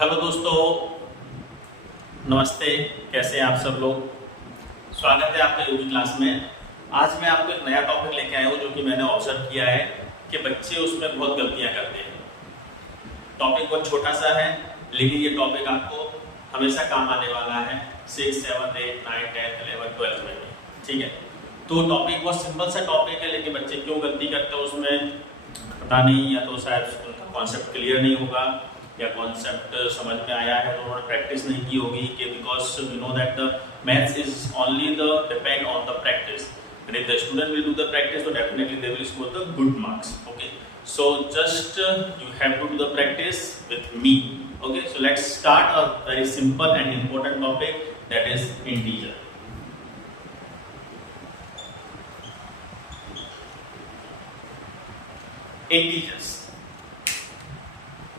Hello दोस्तों, नमस्ते। कैसे हैं आप सब लोग। स्वागत है आपका योगी क्लास में। आज मैं आपको एक नया टॉपिक लेके आया हूँ जो कि मैंने ऑब्जर्व किया है कि बच्चे उसमें बहुत गलतियाँ करते हैं। टॉपिक बहुत छोटा सा है लेकिन ये टॉपिक आपको हमेशा काम आने वाला है 6, 7, 8, 9, 10, 11, 12 में भी। ठीक है, तो टॉपिक बहुत सिंपल सा टॉपिक है लेकिन बच्चे क्यों गलती करते हैं उसमें पता नहीं, या तो शायद उनका कॉन्सेप्ट क्लियर नहीं होगा या कॉन्सेप्ट समझ में आया है तो उन्होंने प्रैक्टिस नहीं की होगी कि because we know that the maths is only the depend on the practice and if the student will do the practice so definitely they will score the good marks. Okay, so just you have to do the practice with me. Okay, so let's start a very simple and important topic, that is integer.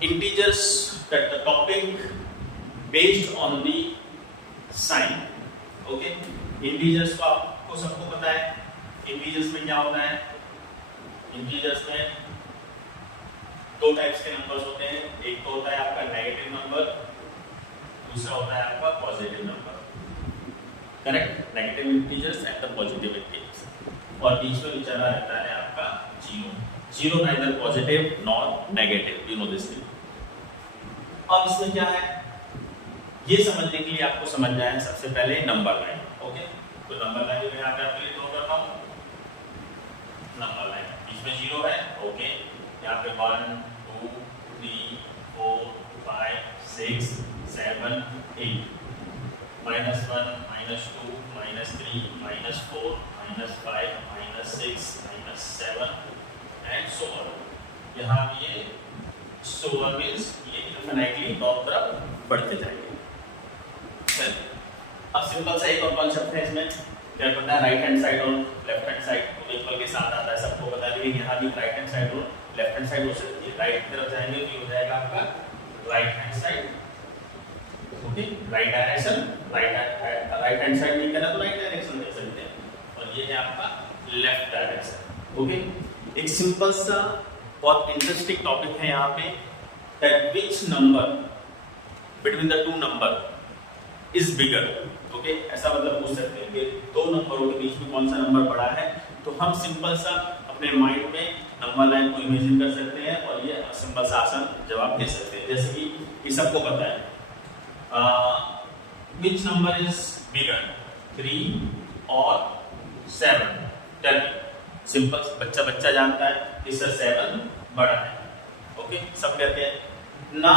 Integers, that the topic based on the sign. Okay, integers को आपको सबको पता है integers में क्या होता है। Integers में दो टाइप्स के नंबर्स होते हैं, एक तो होता है आपका नेगेटिव नंबर, दूसरा होता है आपका positive number. Correct, negative integers and the positive integers, और बीच में चला रहता है आपका zero neither positive nor negative, you know this thing. अब इसमें क्या है ये समझने के लिए आपको समझना है सबसे पहले नंबर लाइन। ओके, तो नंबर लाइन जो यहाँ पे आपके लिए ड्रॉ करता हूँ, नंबर लाइन बीच में 0 है। ओके, यहाँ पे 1, 2, 3, 4, 5, 6, 7, 8, -1, -2, -3, -4, -5, -6, -7 एंड सो ऑन। यहाँ ये सो ऑन मींस ये इनफिनिटली दोनों तरफ बढ़ते जाएंगे। चलिए, अब सिंपल सा एक और कॉन्सेप्ट है इसमें, क्या पता है राइट हैंड साइड और लेफ्ट हैंड साइड इक्वल के साथ आता है, सबको पता है। लेकिन यहाँ भी राइट हैंड साइड और लेफ्ट हैंड साइड हो सकती है। राइट की तरफ जाएंगे तो हो जाएगा आपका right hand side. Okay, right direction, right hand side नहीं करना तो राइट डायरेक्शन दे सकते हैं, और ये है आपका लेफ्ट डायरेक्शन। ओके, एक सिंपल सा बहुत इंटरेस्टिंग टॉपिक है यहाँ पे, that which number between the two number is bigger. Okay, ऐसा मतलब पूछ सकते हैं कि दो नंबरों के बीच में कौन सा नंबर बड़ा है, तो हम सिंपल सा अपने माइंड में नंबर लाइन को इमेजिन कर सकते हैं और ये सिंपल सा आसान जवाब दे सकते हैं। जैसे कि ये सबको पता है व्हिच नंबर इज बिगर, 3 और 7। टेल मी, सिंपल, बच्चा जानता है इससे 7 बड़ा है। ओके, सब कहते हैं ना।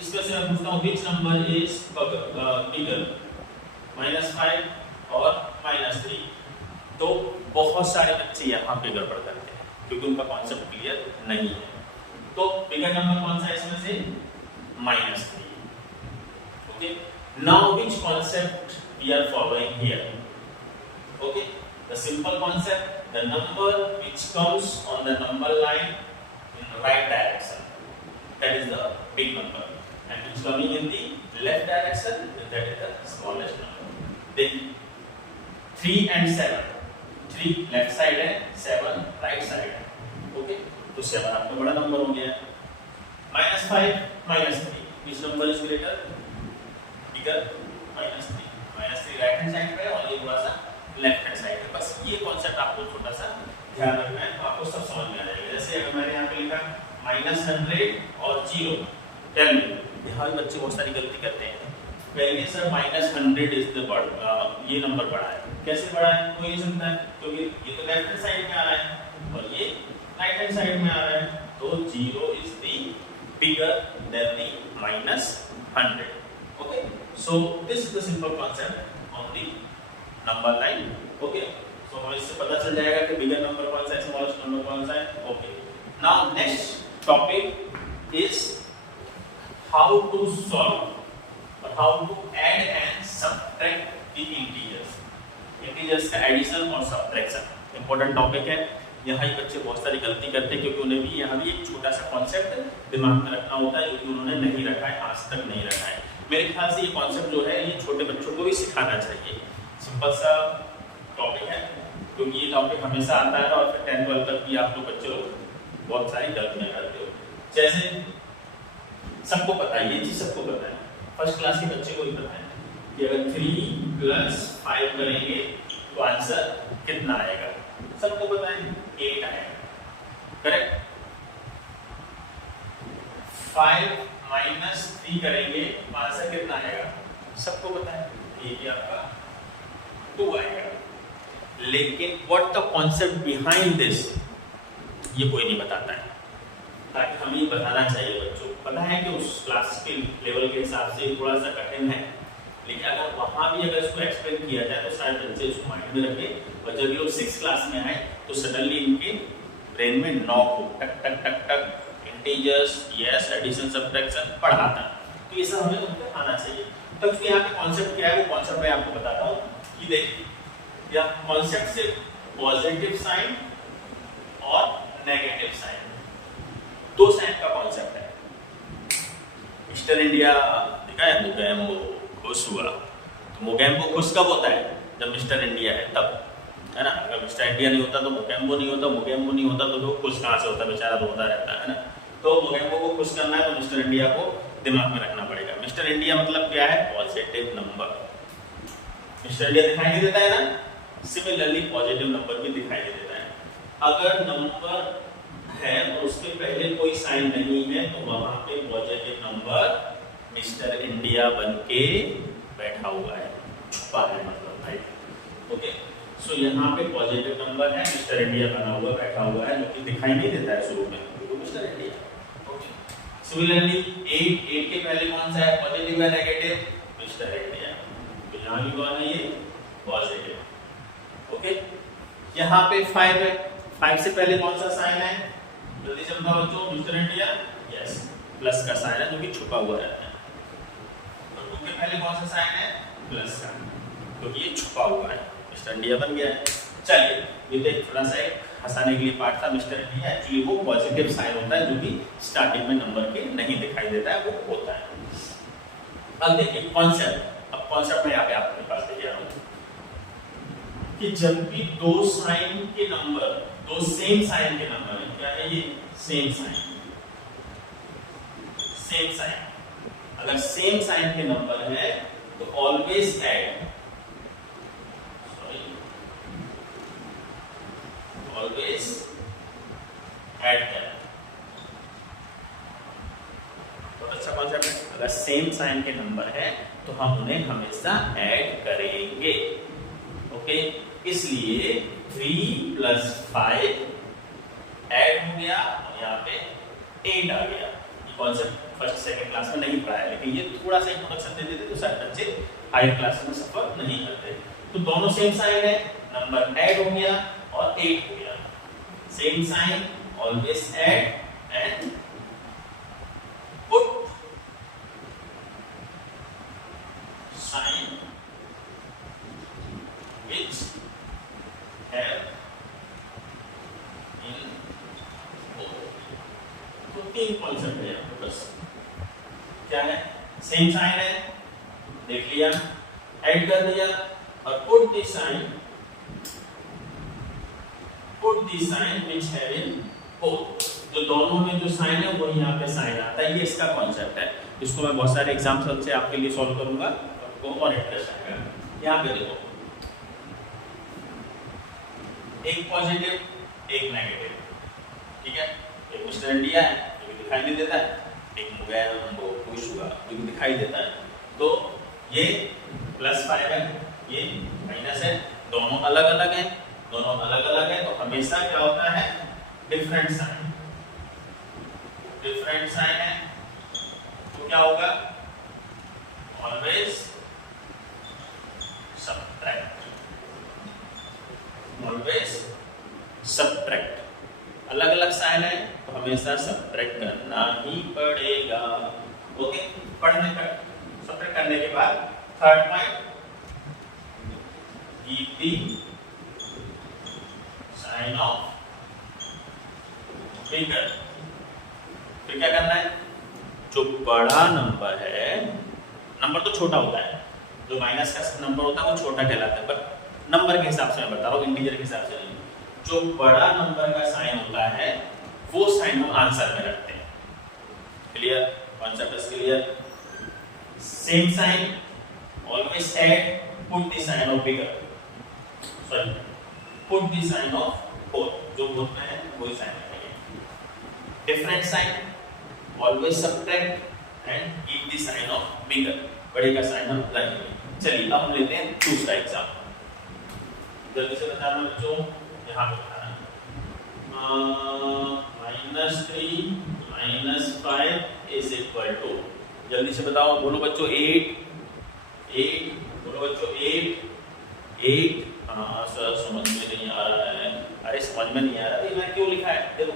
इसमें से मैं पूछता हूँ व्हिच नंबर इज बिगर, -5 और -3। तो बहुत सारे बच्चे यहाँ पे गड़बड़ करते हैं क्योंकि उनका कॉन्सेप्ट क्लियर नहीं है। तो बिगर नंबर कौन सा है इसमें से, -3। Okay, now which concept we are following here. Okay, the simple concept, the number which comes on the number line in right direction, that is the big number, and which coming in the left direction, that is the smallest number. Then 3 and 7, 3 left side है, 7 right side है। Okay, तो 7 आपका बड़ा number हो गया। -5, -3, which number is greater, bigger, -3, -3 right hand side पे है और ये थोड़ा सा लेफ्ट हैंड साइड है। बस ये कॉन्सेप्ट आपको थोड़ा सा ध्यान रखना है, आपको सब समझ में आ जाएगा। जैसे अगर मैंने यहाँ पे लिखा -100 और 0, टेल मी, यहाँ भी बच्चे बहुत सारी गलती करते हैं। पहले सर -100 इज द ये नंबर बड़ा है। कैसे बड़ा है, हो नहीं सकता है क्योंकि ये तो लेफ्ट हैंड साइड में आ रहा है और ये राइट हैंड साइड में आ रहा है, तो 0 is the bigger than the -100। Okay, so this is the simple concept on the number line. Okay, so हमें इससे पता चल जाएगा कि बिगर नंबर कौन सा है, स्मॉलेस्ट नंबर कौन सा है। Okay, now next topic is how to solve और how to add and subtract the integers. Integers का एडिशन और सबट्रैक्शन इंपॉर्टेंट टॉपिक है। यहाँ ही बच्चे बहुत सारी गलती करते हैं क्योंकि उन्हें भी यहाँ भी एक छोटा सा कॉन्सेप्ट दिमाग में रखना होता है, क्योंकि उन्होंने नहीं रखा है, आज तक नहीं रखा है। मेरे ख्याल से ये कॉन्सेप्ट जो है ये छोटे बच्चों को भी सिखाना चाहिए। सिंपल सा टॉपिक है क्योंकि ये टॉपिक हमेशा आता है और फिर 10th 12th तक भी आप लोग बच्चे लोग बहुत सारी गलतियाँ करते हो। जैसे सबको पता है, ये चीज सबको पता है, फर्स्ट क्लास के बच्चे को ही पता है कि अगर 3 + 5 करेंगे तो आंसर कितना आएगा, सबको पता है 8 आएगा, करेक्ट। 5 - 3 करेंगे तो आंसर कितना आएगा, सबको पता है, ये भी आपका 2 आएगा। लेकिन what the concept behind this, ये कोई नहीं बताता है, ताकि हमें बताना चाहिए बच्चों को। पता है कि उस क्लास के लेवल के हिसाब से थोड़ा सा कठिन है, लेकिन अगर वहाँ भी अगर इसको एक्सप्लेन किया जाए तो सारे बच्चे इसको माइंड में रखें, और जब ये 6 क्लास में आए तो सडनली इनके ब्रेन में नॉक हो, टक टक टक टक, इंटीजर्स, यस, एडिशन, सब्ट्रैक्शन पढ़ाता, तो ये सब हमें उनको आना चाहिए। तो यहाँ पे कॉन्सेप्ट क्या है, वो कॉन्सेप्ट मैं आपको बताता हूँ। कि देखिए या कॉन्सेप्ट से पॉजिटिव साइन और नेगेटिव साइन, दो साइन का कॉन्सेप्ट है। मिस्टर इंडिया देखा है, मोगैम्बो खुश हुआ, तो मोगैम्बो खुश कब होता है, जब मिस्टर इंडिया है तब, है ना। अगर मिस्टर इंडिया नहीं होता तो मोगैम्बो नहीं होता, मोगैम्बो नहीं होता तो खुश कहाँ से होता, बेचारा रोता रहता है ना। तो मोगैम्बो को खुश करना है तो मिस्टर इंडिया को दिमाग में रखना पड़ेगा। मिस्टर इंडिया मतलब क्या है, पॉजिटिव नंबर। मिस्टर इंडिया दिखाई नहीं देता है ना, सिमिलरली पॉजिटिव नंबर भी दिखाई नहीं देता है। अगर नंबर है और उसके पहले कोई साइन नहीं है तो वहां पे पॉजिटिव नंबर मिस्टर इंडिया बन के बैठा हुआ है, छुपा है मतलब भाई। ओके, सो यहाँ पे पॉजिटिव नंबर है, मिस्टर इंडिया बना हुआ बैठा हुआ है, जो कि दिखाई नहीं देता है शुरू में, तो मिस्टर इंडिया। ओके, सिमिलरली 8 के पहले कौन सा है, पॉजिटिव या नेगेटिव, मिस्टर इंडिया, तो यहाँ भी कौन है, ये पॉजिटिव। ओके, यहाँ पे 5 है, 5 से पहले कौन सा साइन है, जल्दी से बताओ बच्चों, मिस्टर इंडिया, यस, प्लस का साइन है जो कि छुपा हुआ रहता है। और 2 के पहले कौन सा साइन है, प्लस का, क्योंकि ये छुपा हुआ है, मिस्टर इंडिया बन गया है। चलिए, ये तो थोड़ा सा एक हंसाने के लिए पार्ट था। मिस्टर इंडिया एक्चुअली वो पॉजिटिव साइन होता है जो कि स्टार्टिंग में नंबर के नहीं दिखाई देता है, वो होता है। अब देखिए कॉन्सेप्ट, अब कॉन्सेप्ट में यहाँ पे आपके पास लेके आ रहा हूँ कि जब भी दो साइन के नंबर, दो सेम साइन के नंबर है, क्या है ये, सेम साइन, सेम साइन, अगर सेम साइन के नंबर है तो ऑलवेज ऐड, ऑलवेज ऐड करें। बहुत अच्छा कॉन्सेप्ट है। अगर सेम साइन के नंबर है तो हम उन्हें हमेशा ऐड करेंगे। ओके, इसलिए 3 + 5 ऐड हो गया और यहाँ पे 8 आ गया। ये कॉन्सेप्ट फर्स्ट सेकंड क्लास में नहीं पढ़ा है, लेकिन ये थोड़ा सा इंट्रोडक्शन दे देते तो सारे बच्चे हायर क्लास में सफर नहीं करते। तो दोनों सेम साइन है, नंबर ऐड हो गया और 8 हो गया। Same sign, always add and put sign which have in both। तो 3 कॉन्सेप्ट है यहाँ पे, बस क्या है, सेम साइन है, देख लिया, ऐड कर दिया, और put the sign which have in both। जो दोनों में जो साइन है वो यहाँ पे साइन आता है, ये इसका कॉन्सेप्ट है। इसको मैं बहुत सारे एग्जाम्पल से आपके लिए सॉल्व करूंगा, आपको और इंटरेस्ट आएगा। यहाँ पे देखो, एक पॉजिटिव एक नेगेटिव, ठीक है। एक मिस्टर इंडिया है जो कि दिखाई नहीं देता है, एक मोगैम्बो खुश हुआ जो कि दिखाई देता है। तो ये +5 है, ये माइनस है, दोनों अलग अलग हैं, दोनों अलग अलग है, तो हमेशा क्या होता है, डिफरेंट साइन, डिफरेंट साइन है तो क्या होगा, ऑलवेज सब्ट्रैक्ट, ऑलवेज सब्ट्रैक्ट। अलग अलग साइन है तो हमेशा सब्ट्रैक्ट करना ही पड़ेगा। ओके, पढ़ने का सब्ट्रैक्ट करने के बाद third point, keep the sign of figure. फिर क्या करना है, जो बड़ा नंबर है, नंबर तो छोटा होता है, जो माइनस का नंबर होता है वो छोटा कहलाता है, बट नंबर के हिसाब से मैं बता रहा हूँ, इंटीजर के हिसाब से नहीं। जो बड़ा नंबर का साइन होता है वो साइन हम आंसर में रखते हैं। Clear? concept is clear. Same sign, always add, put the sign of bigger. Sorry, put the sign of both. जो both में है वही sign लगेगा. Different sign, always subtract and give the sign of bigger. बड़े का sign हम लगेंगे. चलिए अब हम लेते हैं दूसरा एग्जाम्पल. जल्दी से बताना बच्चों, यहाँ पे बताना. -3 - 5 is equal to, जल्दी से बताओ, बोलो बच्चों 8 बोलो बच्चों 8 हाँ सर समझ में नहीं आ रहा है. अरे समझ में नहीं आ रहा है, मैं क्यों लिखा है देखो.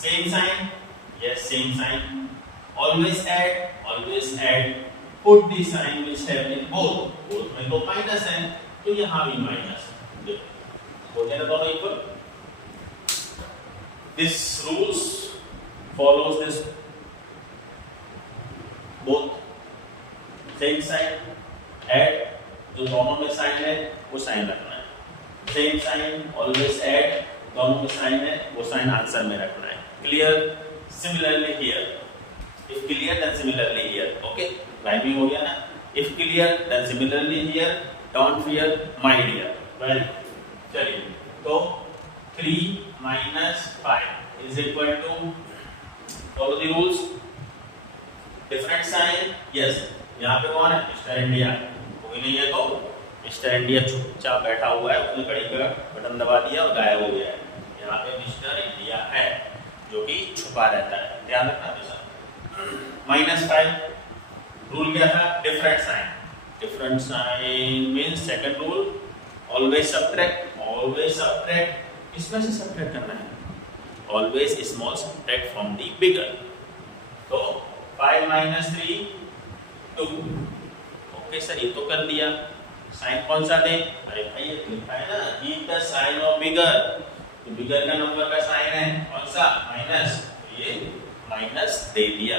Same sign, yes same sign, always add, put the sign which have in both में तो माइनस है तो यहाँ भी माइनस. देखो हो गया ना दोनों equal. This rules follows this both same sign add, जो दोनों में साइन है वो साइन रखना है. सेम साइन ऑलवेज ऐड, दोनों में साइन है वो साइन आंसर में रखना है. Clear? Similarly here, if clear then similarly here. Okay, rhyming हो गया ना. If clear then similarly here, don't fear my dear. Very चलिए तो 3 - 5 is equal to, follow the rules. Different sign, yes. यहाँ पे कौन है? Mister India. कोई नहीं है तो मिस्टर इंडिया चुपचाप बैठा हुआ है, उसने घड़ी का बटन दबा दिया और गायब हो गया है. यहाँ पे मिस्टर इंडिया है जो कि छुपा रहता है, ध्यान रखना हमेशा. -5 रूल क्या था? Different sign means second rule, always subtract. इसमें से सब्ट्रैक्ट करना है. Always small subtract from the bigger. तो 5 - 3 2. ओके सर ये तो कर दिया. साइन कौन सा दे? अरे भाई ये लिखा है ना, give the sign of bigger. तो बिगर का नंबर का साइन है कौन सा? माइनस. ये माइनस दे दिया.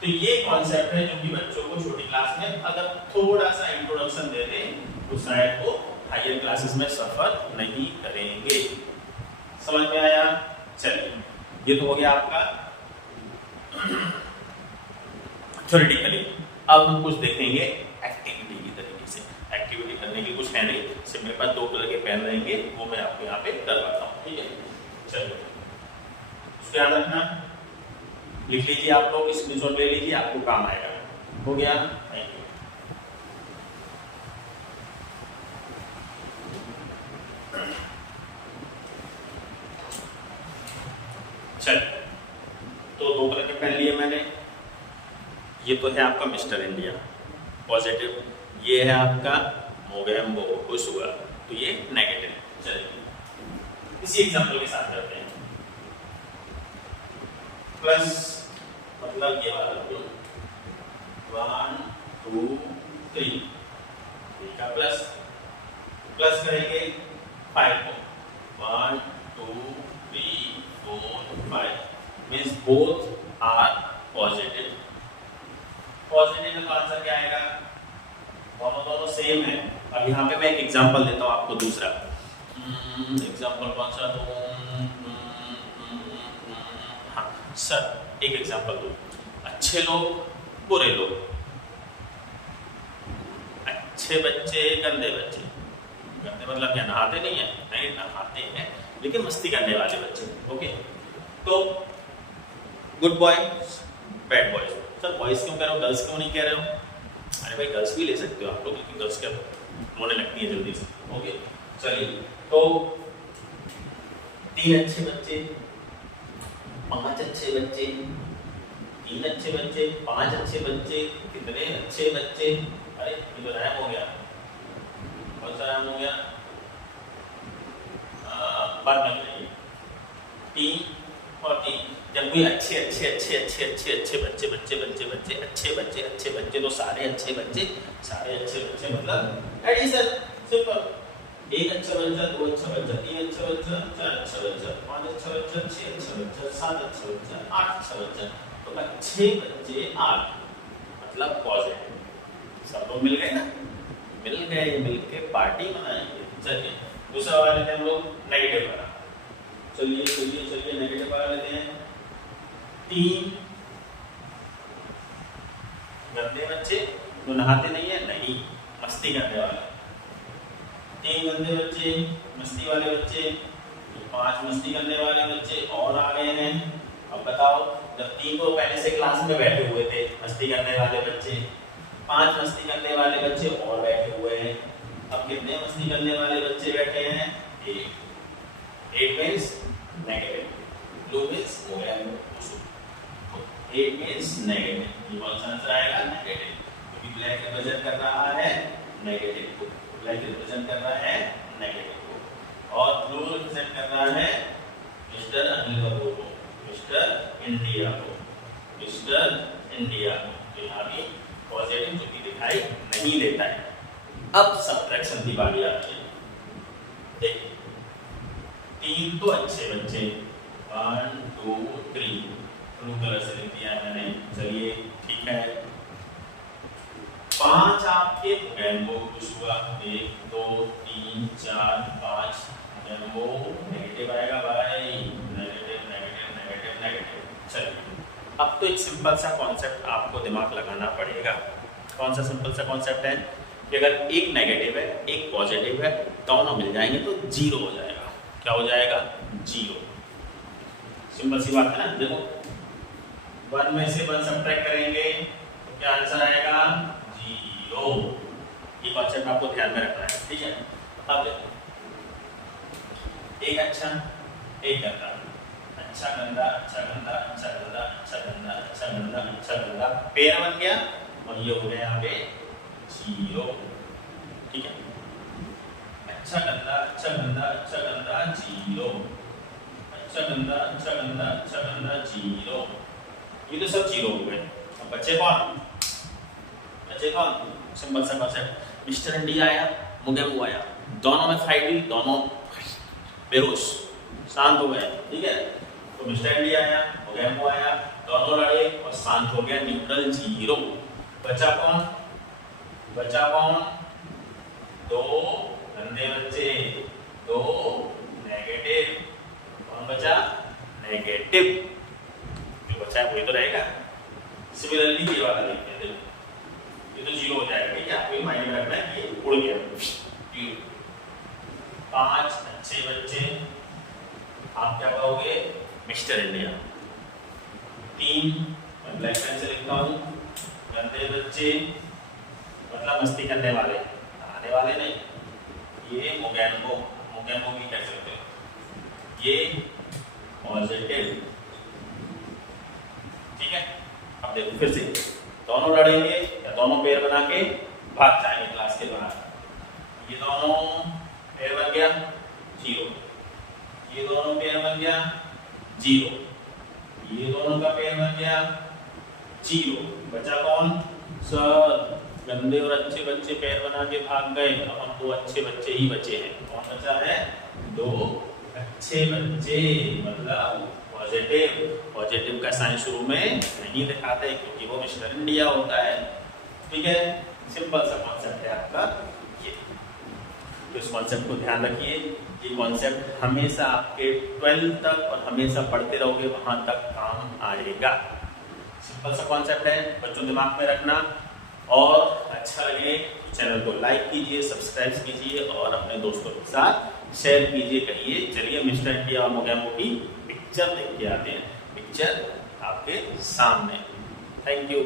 तो ये कॉन्सेप्ट है जो कि बच्चों को छोटी क्लास में अगर थोड़ा सा इंट्रोडक्शन दे दें तो शायद वो हायर क्लासेस में सफर नहीं करेंगे. समझ में आया? चलिए ये तो हो गया आपका थ्योरेटिकली. अब हम कुछ देखेंगे एक्टिविटी की तरीके से. एक्टिविटी करने की कुछ है नहीं, सिर्फ मेरे पास 2 कलर के पेन रहेंगे, वो मैं आपको यहाँ पे करवाता हूँ. ठीक है, चलिए उसको याद रखना, लिख लीजिए आप लोग, स्क्रीनशॉट ले लीजिए, आपको काम आएगा. हो गया? Thank you. चल तो 2 कलर के पेन लिए मैंने. ये तो है आपका मिस्टर इंडिया पॉजिटिव, ये है आपका मोगेम्बो खुश हुआ, तो ये नेगेटिव. चलिए इसी एग्जांपल के साथ करते हैं. प्लस मतलब ये वाला 1 2 3 का प्लस करेंगे 5 को. 1 2 3 4 5 means both are positive. Positive का आंसर क्या आएगा? दोनों सेम है. अब यहाँ पे मैं एक एग्जांपल देता हूँ आपको दूसरा. एग्जांपल कौन सा दूँ? हाँ सर एक एग्जांपल दूँ. अच्छे लोग बुरे लोग, अच्छे बच्चे गंदे बच्चे. गंदे मतलब क्या, नहाते नहीं है? नहीं नहाते हैं लेकिन मस्ती करने वाले बच्चे. ओके, तो good boys bad boys. Sir boys क्यों कह रहे हो, गर्ल्स क्यों नहीं कह रहे हो? अरे भाई गर्ल्स भी ले सकते हो आप लोग, लेकिन गर्ल्स क्या रोने लगती है जल्दी से. ओके चलिए तो 3 अच्छे बच्चे, 5 अच्छे बच्चे, 3 अच्छे बच्चे, 5 अच्छे बच्चे, कितने अच्छे बच्चे. अरे ये तो रैम हो गया. कौन सा रैम हो गया? बात में नहीं. 3 और 3 जब भी अच्छे बच्चे तो सारे अच्छे बच्चे मतलब एडिशन सिंपल. 1 अच्छा बच्चा, 2 अच्छा बच्चा, 3 अच्छा बच्चा, 4 अच्छा बच्चा, 5 अच्छा बच्चा, 6 अच्छा बच्चा, 7 अच्छा बच्चा, 8 अच्छा बच्चा. तो अच्छे बच्चे 8 मतलब पॉजिटिव. सब लोग मिल गए ना, मिलके पार्टी मनाएंगे. चलिए दूसरा वाला लेते हैं हम लोग नेगेटिव वाला. चलिए नेगेटिव वाला लेते हैं. 3 नहाते नहीं है, नहीं, मस्ती करने वाले। 3 गंदे बच्चे, मस्ती वाले बच्चे, 5 मस्ती करने वाले बच्चे और आ गए हैं। अब बताओ, जब 3 तो पहले से क्लास में बैठे हुए थे मस्ती करने वाले बच्चे, 5 मस्ती करने वाले बच्चे और बैठे हुए हैं। अब कितने मस्ती करने वाले बच्चे बैठे हैं? 8 मीन्स नेगेटिव, ब्लू मीन्स हो गया 8 मीन्स नेगेटिव। ये कौन सा आंसर आएगा? नेगेटिव, क्योंकि ब्लैक रिप्रेजेंट कर रहा है नेगेटिव को, ब्लैक रिप्रेजेंट कर रहा है नेगेटिव को, और ब्लू रिप्रेजेंट कर रहा है मिस्टर अनिल कपूर को, मिस्टर इंडिया को, मिस्टर इंडिया को। तो यहाँ भी पॉजिटिव जो कि दिखाई नहीं देता है। अब सब्ट्रैक्शन की बारी आती है। देखिए 3 तो अच्छे बच्चे, 1 2 3 ब्लू कलर से लिख दिया मैंने, चलिए ठीक है। 5 आपके रेनबो खुश हुआ, 1 2 3 4 5 रेनबो नेगेटिव आएगा भाई, नेगेटिव नेगेटिव नेगेटिव नेगेटिव। चलिए अब तो एक सिंपल सा कॉन्सेप्ट आपको दिमाग लगाना पड़ेगा। कौन सा सिंपल सा कॉन्सेप्ट है कि अगर एक नेगेटिव है एक पॉजिटिव है, दोनों मिल जाएंगे तो 0 हो जाएगा। क्या हो जाएगा? 0। सिंपल सी बात है ना। देखो 1 में से 1 सब्ट्रैक्ट करेंगे तो क्या आंसर आएगा? 0। ये कॉन्सेप्ट आपको ध्यान में रखना है, ठीक है। अब देखो एक अच्छा एक गंदा, अच्छा गंदा अच्छा गंदा अच्छा गंदा अच्छा गंदा अच्छा गंदा अच्छा गंदा, पेयर बन गया और ये हो गया यहाँ पे 0, ठीक है। अच्छा गंदा अच्छा गंदा अच्छा गंदा 0, अच्छा गंदा अच्छा गंदा अच्छा गंदा 0। ये तो सब 0 हो गए। अब बच्चे कौन? बच्चे कौन? सिंपल सा कॉन्सेप्ट, मिस्टर इंडिया आया, मुगेमू आया, दोनों में फाइट हुई, दोनों बेहोश शांत हो गए, ठीक है। तो मिस्टर इंडिया आया, मुगेमू आया, दोनों लड़े और शांत हो गया, न्यूट्रल 0। बचा कौन? बचा कौन? 2 गंदे बच्चे, 2 नेगेटिव। कौन बचा? नेगेटिव। जो बचा है वही तो रहेगा। सिमिलरली ये वाला देखते हैं, ये तो 0 हो जाएगा, ठीक है। आपको माइंड में रखना है कि उड़ गया 0। 5 अच्छे बच्चे, आप क्या कहोगे? Mister India. 3 मैं ब्लैक पेन से लिखता हूँ, गंदे बच्चे मतलब मस्ती करने वाले, आने वाले नहीं। ये मुगेम्बो, मुगेम्बो भी कह सकते हो। ये पॉजिटिव, ठीक है। अब देखो फिर से दोनों लड़ेंगे या दोनों पेयर बना के भाग जाएंगे क्लास के बाहर। ये दोनों पेयर बन गया 0, ये दोनों पेयर बन गया 0, ये दोनों का पेयर बन गया 0। बचा कौन? सर गंदे और अच्छे बच्चे पेयर बना के भाग गए, अब हम 2 अच्छे बच्चे ही बचे हैं। कौन बचा है? 2 अच्छे बच्चे, मतलब पॉजिटिव। पॉजिटिव का साइन शुरू में नहीं दिखाते क्योंकि वो मिस्टर इंडिया होता है, ठीक है। सिंपल सा कॉन्सेप्ट है आपका ये, तो इस कॉन्सेप्ट को ध्यान रखिए। ये कॉन्सेप्ट हमेशा आपके 12th तक और हमेशा पढ़ते रहोगे वहां तक काम आएगा। सिंपल सा कॉन्सेप्ट है, बच्चों दिमाग में रखना। और अच्छा लगे चैनल को लाइक कीजिए, सब्सक्राइब कीजिए और अपने दोस्तों के साथ शेयर कीजिए। कहिए चलिए मिस्टर इंडिया और मुगेम्बो की पिक्चर देख के आते हैं। पिक्चर आपके सामने। Thank you.